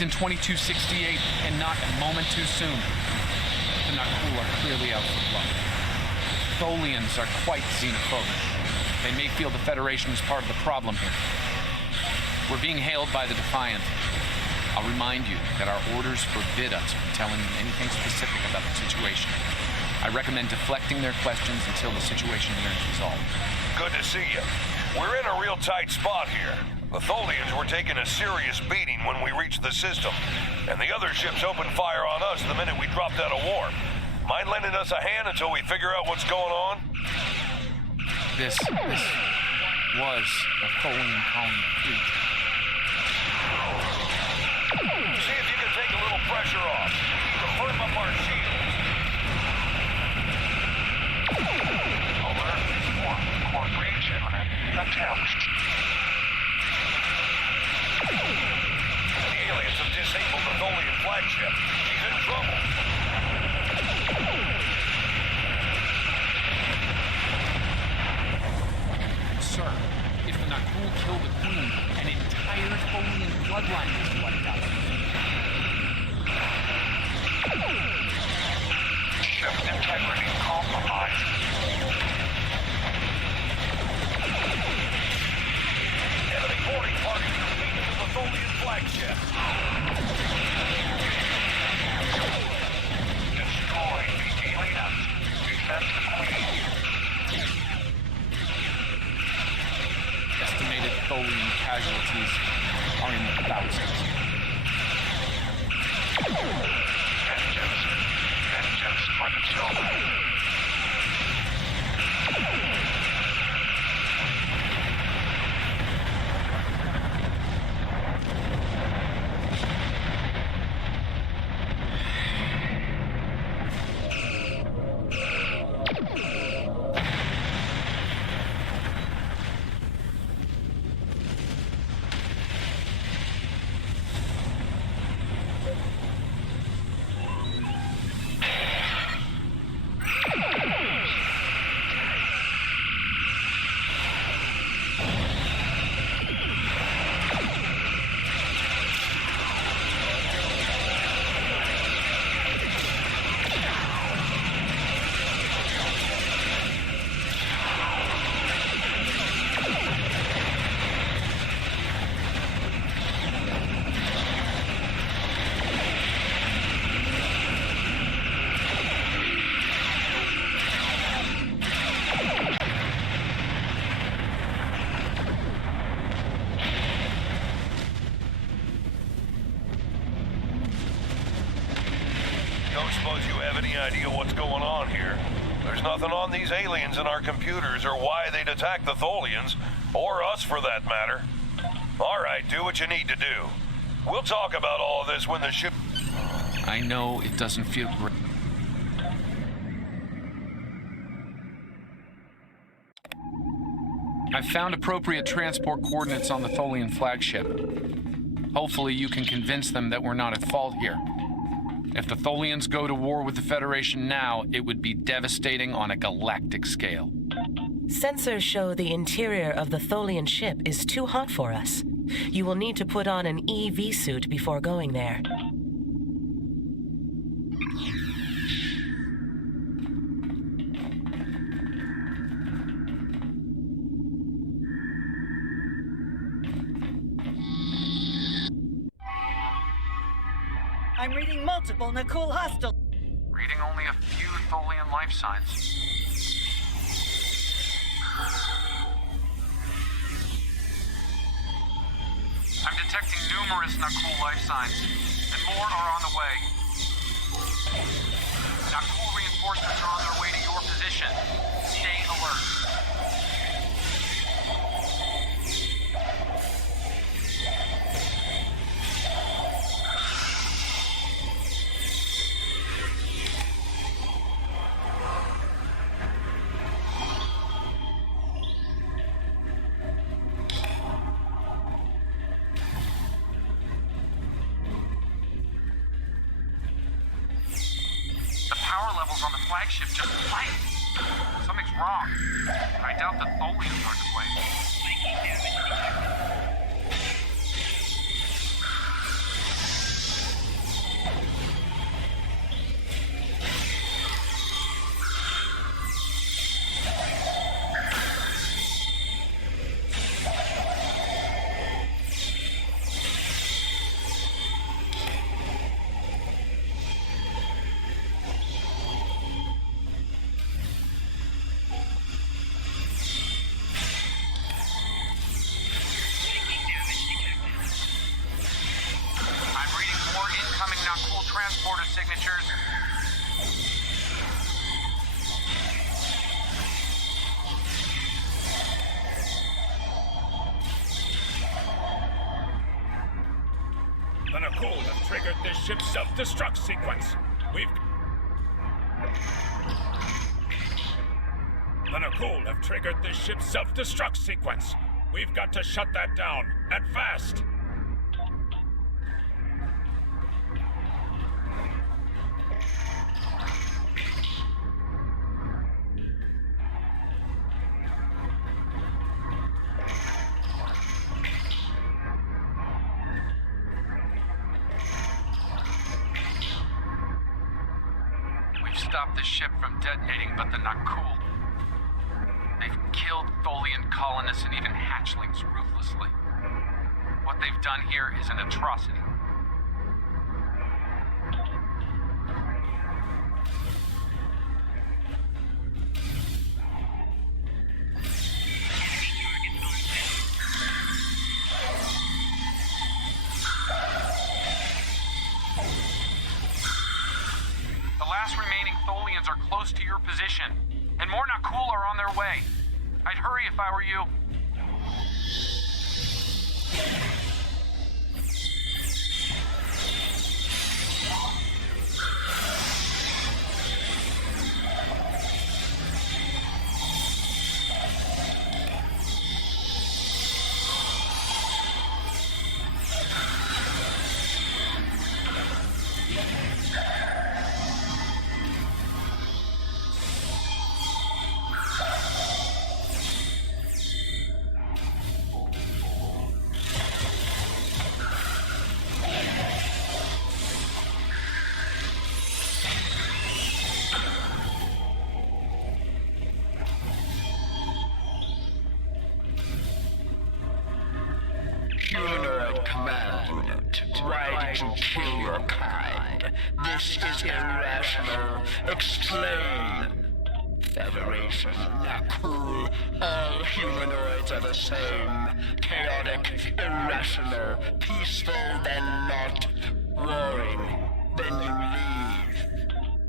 arrived in 2268 and not a moment too soon. The Nakul are clearly out for blood. Tholians are quite xenophobic. They may feel the Federation is part of the problem here. We're being hailed by the Defiant. I'll remind you that our orders forbid us from telling them anything specific about the situation. I recommend deflecting their questions until the situation here is resolved. Good to see you. We're in a real tight spot here. The Tholians were taking a serious beating when we reached the system, and the other ships opened fire on us the minute we dropped out of warp. Mind lending us a hand until we figure out what's going on? This was a Tholian colony fleet. See if you can take a little pressure off. To firm up our shields. Alert. Cooperation attempt. The aliens have disabled the Tholian flagship. She's in trouble. Sir, if the Nakul kill the Queen, an entire Tholian bloodline is wiped out. Ship integrity compromised. Enemy boarding party completed with the Tholian flagship. Destroy the aliens. Defend the Queen. Estimated Tholian casualties are in the thousands. Vengeance for the children. Don't suppose you have any idea what's going on here. There's nothing on these aliens in our computers or why they'd attack the Tholians, or us for that matter. All right, do what you need to do. We'll talk about all of this when the ship... I know it doesn't feel great. I've found appropriate transport coordinates on the Tholian flagship. Hopefully you can convince them that we're not at fault here. If the Tholians go to war with the Federation now, it would be devastating on a galactic scale. Sensors show the interior of the Tholian ship is too hot for us. You will need to put on an EV suit before going there. I'm reading multiple Nakul hostile. Reading only a few Tholian life signs. I'm detecting numerous Nakul life signs, and more are on the way. Nakul reinforcements are on their way to your position. Stay alert. Power levels on the flagship just spiked. Something's wrong. I doubt the Tholians are to blame. transporter signatures. The Nakul have triggered this ship's self-destruct sequence. The Nakul have triggered this ship's self-destruct sequence. We've got to shut that down, and fast! We've stopped the ship from detonating, but they're not cool. They've killed Tholian colonists and even hatchlings ruthlessly. What they've done here is an atrocity. The last remaining Tholians are close to your position, and more Nakul are on their way. I'd hurry if I were you. Humanoid command unit, ready to kill your kind. This is irrational. Explain. Federation, Nakul, all humanoids are the same. Chaotic, irrational, peaceful, then not. Warring, then you leave.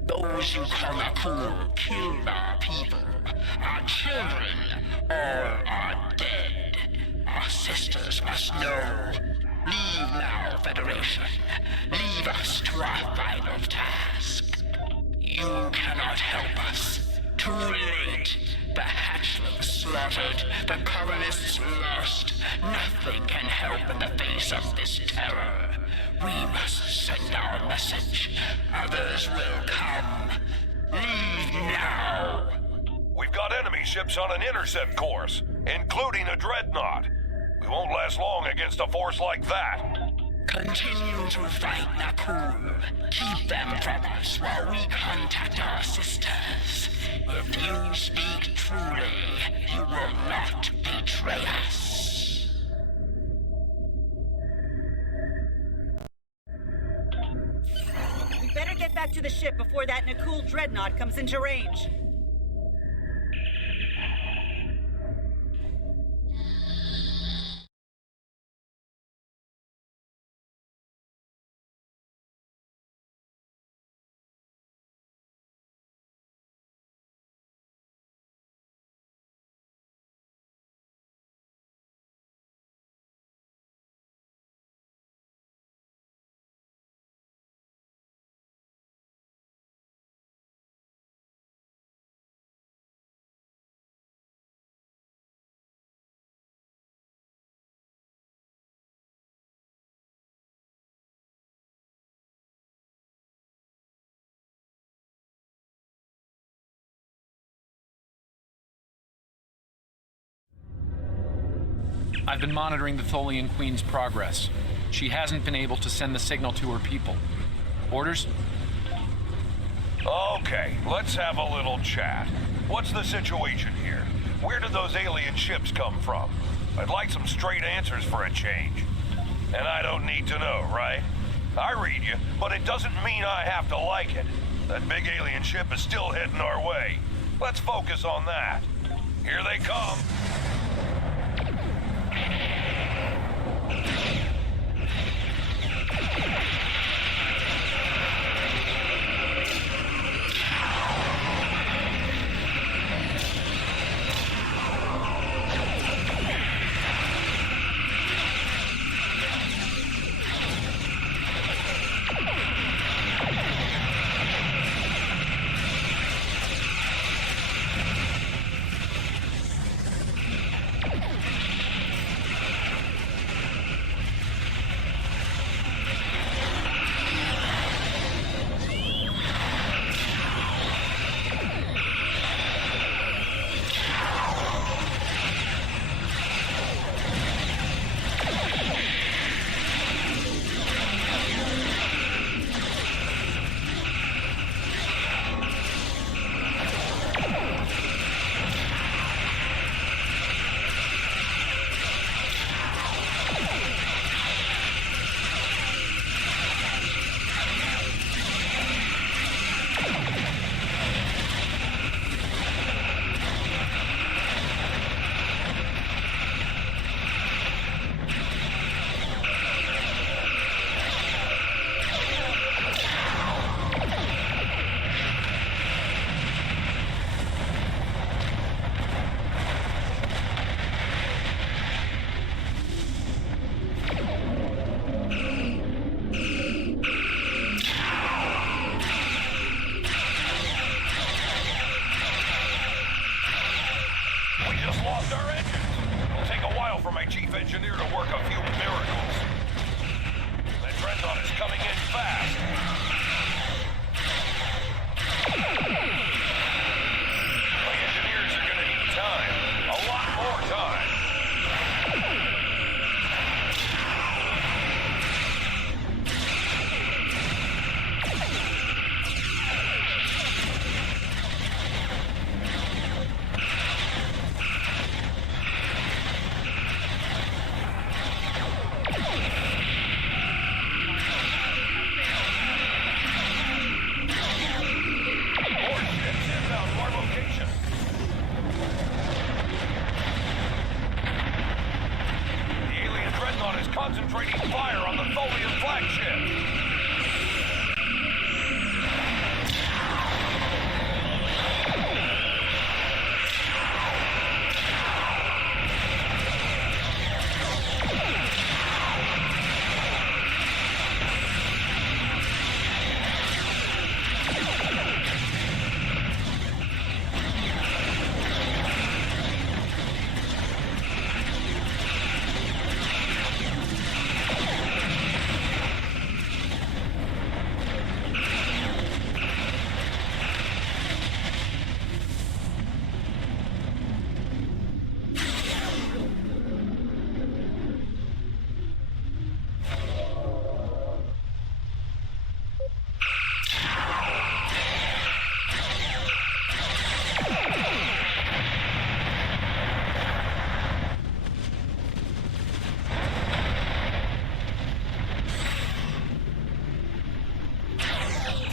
Those you call Nakul killed our people, our children, all are dead. Our sisters must know. Leave now, Federation. Leave us to our final task. You cannot help us. Too late. The hatchlings slaughtered. The colonists lost. Nothing can help in the face of this terror. We must send our message. Others will come. Leave now. We've got enemy ships on an intercept course, including a dreadnought. We won't last long against a force like that. Continue to fight Nakul. Keep them from us while we contact our sisters. If you speak truly, you will not betray us. We better get back to the ship before that Nakul dreadnought comes into range. I've been monitoring the Tholian Queen's progress. She hasn't been able to send the signal to her people. Orders? Okay, let's have a little chat. What's the situation here? Where did those alien ships come from? I'd like some straight answers for a change. And I don't need to know, right? I read you, but it doesn't mean I have to like it. That big alien ship is still heading our way. Let's focus on that. Here they come.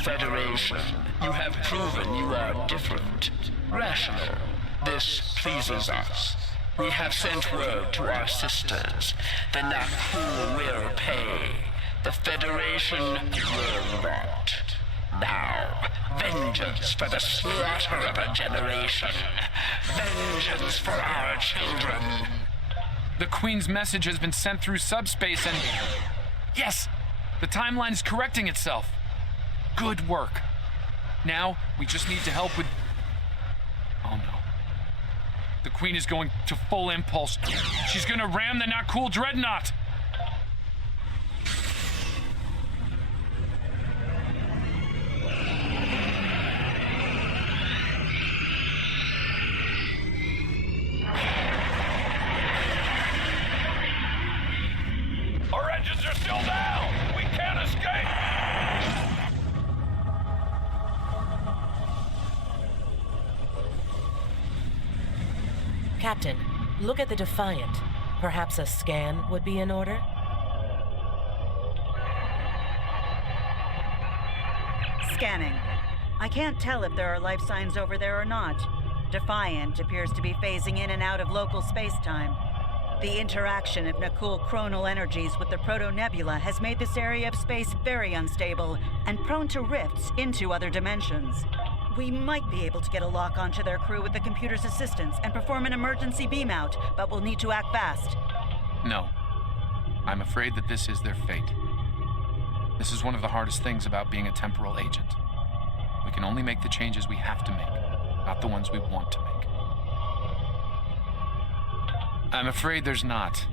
Federation, you have proven you are different, rational. This pleases us. We have sent word to our sisters. The Nakul will pay. The Federation will not. Now, vengeance for the slaughter of a generation. Vengeance for our children. The Queen's message has been sent through subspace and... Yes! The timeline is correcting itself. Good work. Now, we just need to help with... Oh no. The Queen is going to full impulse. She's gonna ram the Nakul Dreadnought! Our engines are still down! We can't escape! Captain, look at the Defiant. Perhaps a scan would be in order? Scanning. I can't tell if there are life signs over there or not. Defiant appears to be phasing in and out of local space-time. The interaction of Nakul chronal energies with the proto-nebula has made this area of space very unstable and prone to rifts into other dimensions. We might be able to get a lock onto their crew with the computer's assistance and perform an emergency beam out, but we'll need to act fast. No. I'm afraid that this is their fate. This is one of the hardest things about being a temporal agent. We can only make the changes we have to make, not the ones we want to make. I'm afraid there's not.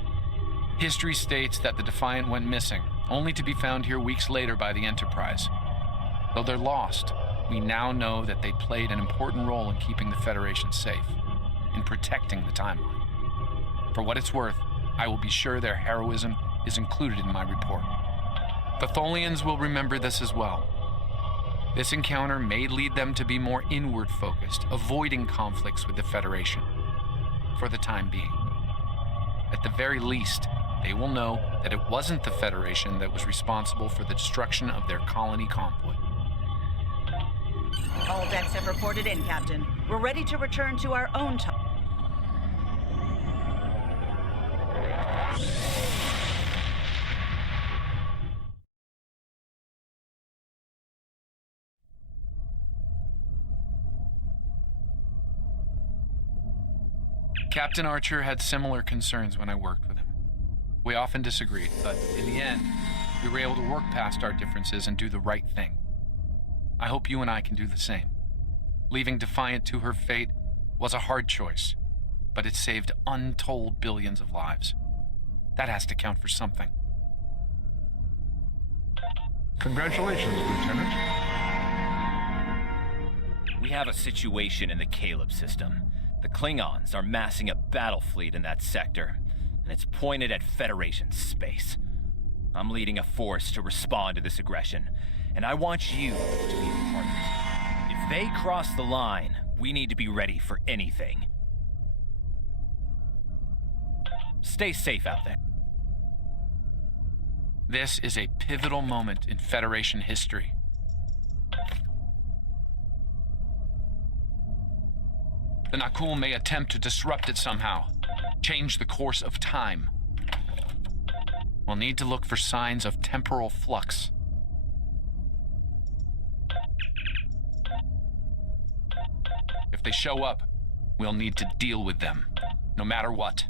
History states that the Defiant went missing, only to be found here weeks later by the Enterprise. Though they're lost, we now know that they played an important role in keeping the Federation safe, in protecting the timeline. For what it's worth, I will be sure their heroism is included in my report. The Tholians will remember this as well. This encounter may lead them to be more inward-focused, avoiding conflicts with the Federation, for the time being. At the very least, they will know that it wasn't the Federation that was responsible for the destruction of their colony convoy. All decks have reported in, Captain. We're ready to return to our own time. Captain Archer had similar concerns when I worked with him. We often disagreed, but in the end, we were able to work past our differences and do the right thing. I hope you and I can do the same. Leaving Defiant to her fate was a hard choice, but it saved untold billions of lives. That has to count for something. Congratulations, Lieutenant. We have a situation in the Caleb system. The Klingons are massing a battle fleet in that sector, and it's pointed at Federation space. I'm leading a force to respond to this aggression, and I want you to be a part of it. If they cross the line, we need to be ready for anything. Stay safe out there. This is a pivotal moment in Federation history. The Nakul may attempt to disrupt it somehow, change the course of time. We'll need to look for signs of temporal flux. If they show up, we'll need to deal with them, no matter what.